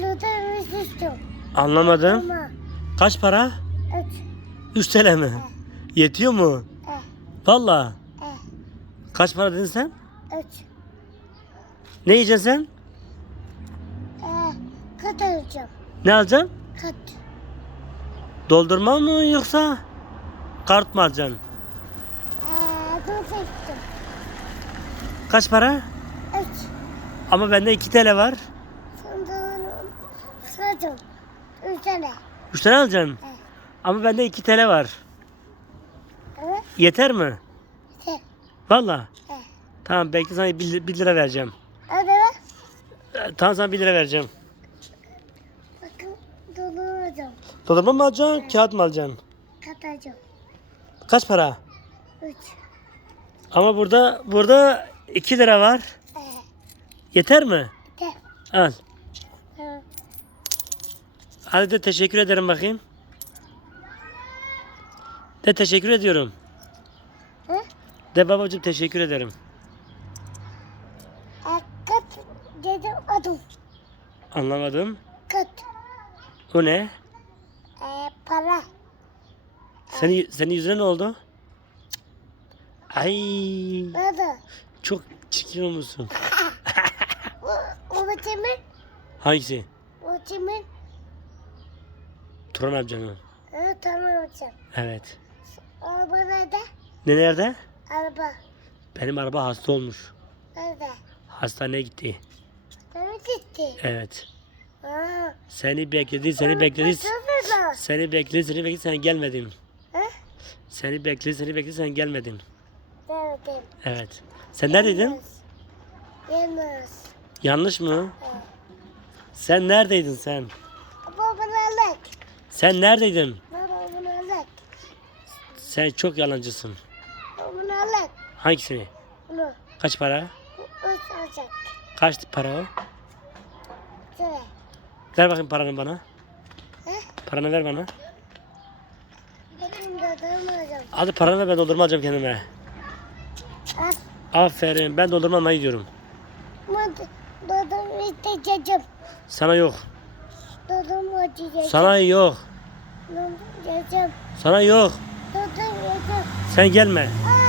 Noter istiyorum. anlamadım. Ama Kaç para? üç. 3 TL mi? Yetiyor mu? Valla. Kaç para dedin sen? üç. Ne yiyeceksin sen? Eee, kat alacağım. Ne alacaksın? Kat. Doldurma mı yoksa kart mı alacaksın? İstiyorum. Kaç para? Üç. Ama bende 2 TL var. Saracağım. Üç tane. 3 tane alacaksın. Evet. Ama bende 2 TL var. Evet. Yeter mi? Sen. Valla. Evet. Tamam bekle sana 1 lira vereceğim. Be. Ee, Tamam sana 1 lira vereceğim. Bakın dolduracağım. Doldurma mı alacaksın? Kağıt mı alacaksın? Kat alacağım. Kaç para? Üç. Ama burada burada 2 lira var. Yeter mi? de. Al. Eee, Hadi de teşekkür ederim bakayım. De teşekkür ediyorum. Hı? De babacığım teşekkür ederim. Eee, kat dedim adım. Anlamadım. Kat. O ne? Eee, para. Senin, senin yüzüne ne oldu? Ay Nerede? çok çirkin olmuşsun. O, o kimin? Hangisi? O kimin? Turan amcanın. Evet tamam hocam. Evet. Araba nerede? Ne nerede? Araba. Benim araba hasta olmuş. Nerede? Hastaneye gitti. Nereye gitti? Evet. Aa, Seni bekledi, seni bekledi. Seni bekledi, seni bekledi, sen gelmedin. He? Seni bekledi, seni bekledi, sen gelmedin. Nerede? Evet. Sen neredeydin? Yalnız. Yalnız. Yanlış mı? Sen neredeydin sen? Baba bunu alak. Sen neredeydin? Baba bunu alak. Sen çok yalancısın. Baba bunu alak. Hangisini? Bunu. Kaç para? Üç alacak. Kaç para o? Şöyle. Ver bakayım paranı bana. He? Paranı ver bana. Benim dadamı alacağım. Hadi paranı ver ben doldurma alacağım kendime. Al. Aferin ben doldurma almaya gidiyorum. Dadamı isteyeceğim. Sana yok. Dadamı acıyacağım. Sana yok. Yiyeceğim. Sana yok. Dadamı yiyeceğim. Sen gelme. Aa,